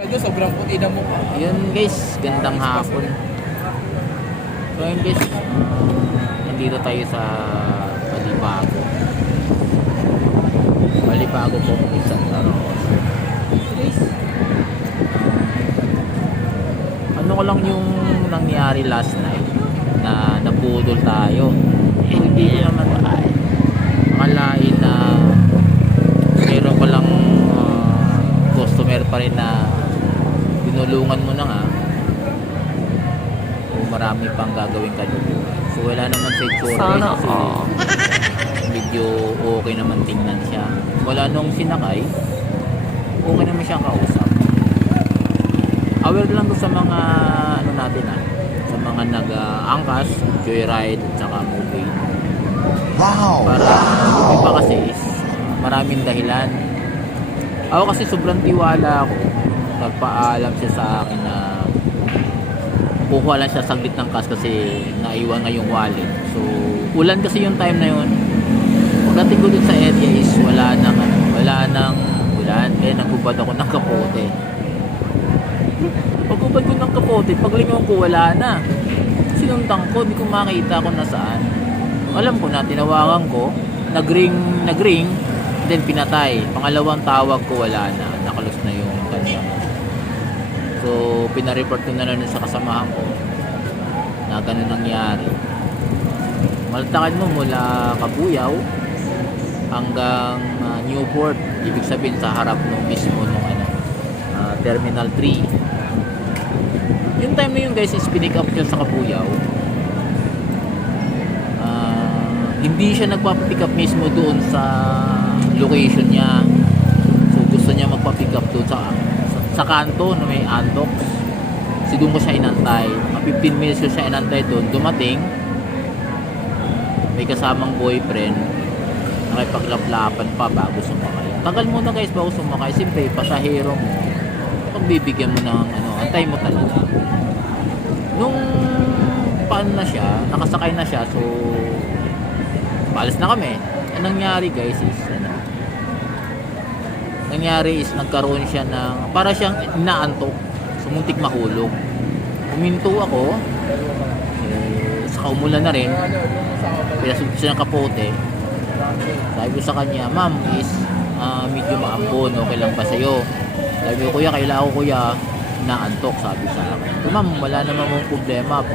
Sobrang puti na mukha. Yun guys, gandang hapon. So yun guys, nandito tayo sa Balibago. Balibago po, Santa Rosa. Guys, ano ko lang yung nangyari last night na napudol tayo. Hindi ko naman akalain na meron palang customer pa rin na tinulungan mo na nga. So, marami pang gagawin kalukuhan. So wala naman sa itsura kasi medyo okay naman tingnan siya. Wala nung sinakay, okay naman siyang kausap. Aware lang to sa mga ano natin sa mga nag-angkas, joyride, tsaka movie. Wow! Para yung iba kasi is maraming dahilan. Ako kasi sobrang tiwala ako. Nagpaalam siya sa akin na kukuha lang siya saglit ng cash kasi naiwan nga yung wallet. So, ulan kasi yung time na yun. Pagdating ko dun sa area is wala nang ulan. Kaya nagubad ako ng kapote. Pagubad ko ng kapote, paglingon ko wala na. Sinuntang ko, di ko makita kung nasaan. Alam ko na, tinawagan ko, nagring, then pinatay. Pangalawang tawag ko wala na, nakalus na yung kanyang. So pinareport ko na lang sa kasamahan ko na ganun nangyari. Maltakan mo mula Kabuyaw hanggang Newport, ibig sabihin sa harap nung mismo nung Terminal 3. Yung time na yun guys is pinick up siya sa Kabuyaw. Hindi siya nagpa-pick up mismo doon sa location niya. So gusto niya magpa-pick up doon sa kanto na may Andox. So doon ko siya inantay. Mga 15 minutes ko siya inantay doon. Dumating, may kasamang boyfriend, nakipaglaplapan pa bago sumakay. Tagal mo na guys bago sumakay. Siyempre pasahero mo, pagbibigyan mo ng antay mo talaga. Nung paano na siya, nakasakay na siya, so paalis na kami. Ang nangyari guys is nagkaroon siya ng para siyang inaantok, sumuntik mahulog. Huminto ako, saka umulan na rin, pinasubok siya ng kapote. Sabi ko sa kanya, ma'am is medyo maambon, okay lang ba sa'yo? Sabi ko, kuya, kailangan ko kuya inaantok, sabi sa akin. So, ma'am, wala naman mong problema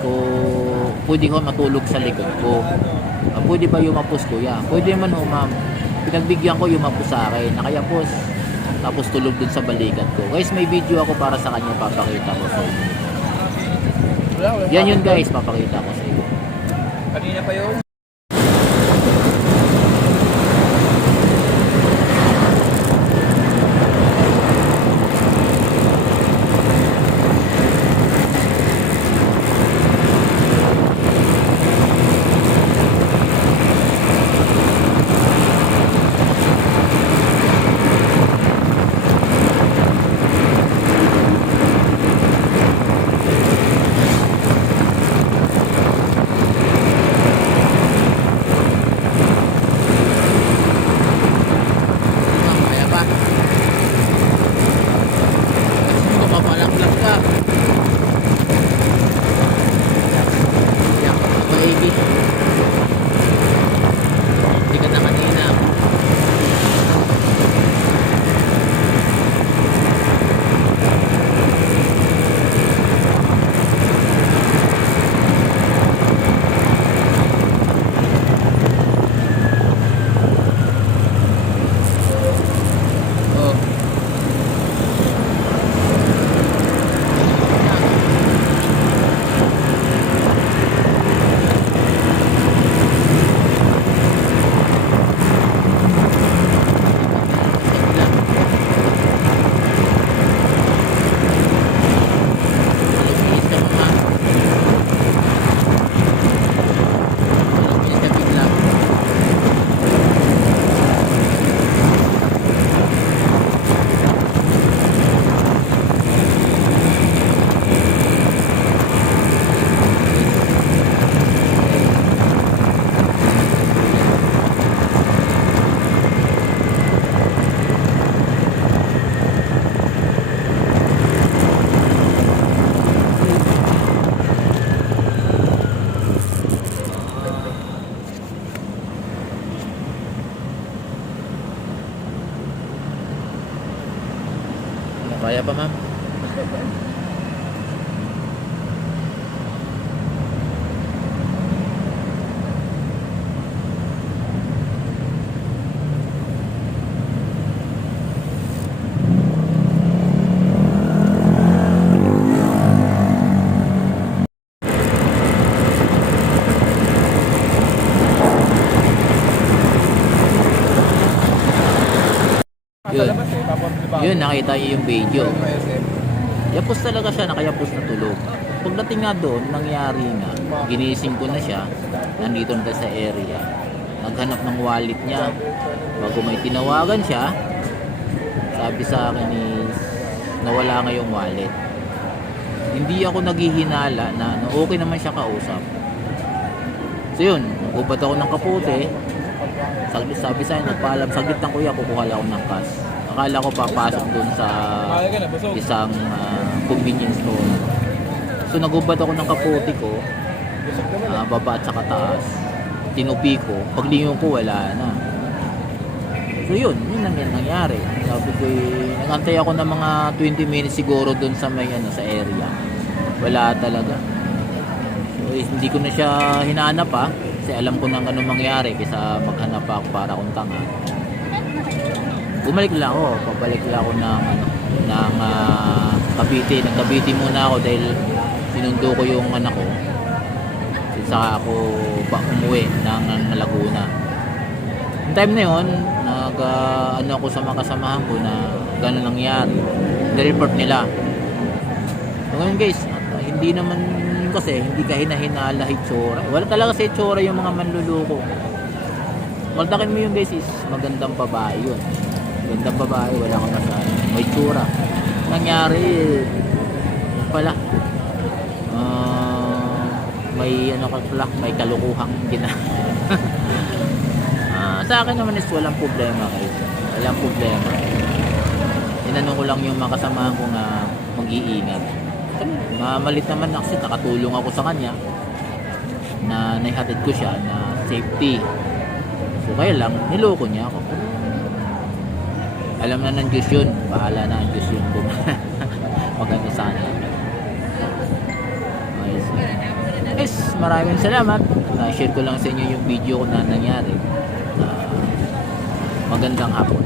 kung pwede ko matulog sa likod ko. Pwede ba yumapos kuya? Pwede naman ho ma'am. Pinagbigyan ko yumapos sa akin. Nakayapos. Tapos tulog dun sa balikat ko. Guys, may video ako para sa kanya. Papakita ko sa inyo. Yan yun guys. Papakita ko sa inyo. Kanina pa yun? Kaya pa, ma'am? Yun. Sa labas eh, tapos di ba? Yun, nakita niyo yung video. Yung SM. Yapos talaga siya, nakayapos na tulog. Pagdating nga doon, nangyari nga, ginising ko na siya, nandito na sa area. Naghanap ng wallet niya. Bago may tinawagan siya, sabi sa akin is, nawala nga yung wallet. Hindi ako naghihinala na okay naman siya kausap. So yun, nagubad ako ng kapote. Sabi sa akin, nagpaalam, saglit lang kuya, kukuha lang ako ng cash. Akala ko papasok dun sa Kaya ka na, busog. isang convenience store. So nagubad ako ng kapote ko, Busog naman. baba at saka taas. Tinupi ko, paglingon ko wala na. So yun ang nangyari. Sabi ko, nagantay ako ng mga 20 minutes siguro dun sa may sa area. Wala talaga. So hindi ko na siya hinanap kasi alam ko nang anong mangyari kaysa maghanap ako para akong tanga. Bumalik lang ako, pabalik lang ako ng Cavite. Nag-Cavite muna ako dahil sinundo ko yung anak ko. Saka ako umuwi ng Laguna. Yung time na yun, ako sa mga kasamahan ko na gano'n nangyari. Na-report nila. So ngayon guys, hindi naman kasi hindi ka hinahinala hitsura. Wala talaga sa hitsura yung mga manluluko. Maltakin mo yun guys is magandang babae yun. Magandang babae, wala kang masabi. May hitsura. Nangyari pala. May kalukuhang sa akin naman is walang problema guys. Walang problema. Tinanong ko lang yung mga kasamahan ko na mag-iingat. Mamalit naman kasi nakatulong ako sa kanya na naihatid ko siya na safety. So kaya lang, niloko niya ako. Alam na ng Diyos yun. Bahala na ang Diyos yun. Maganda sana. Guys, maraming salamat. Share ko lang sa inyo yung video ko na nangyari. Magandang hapon.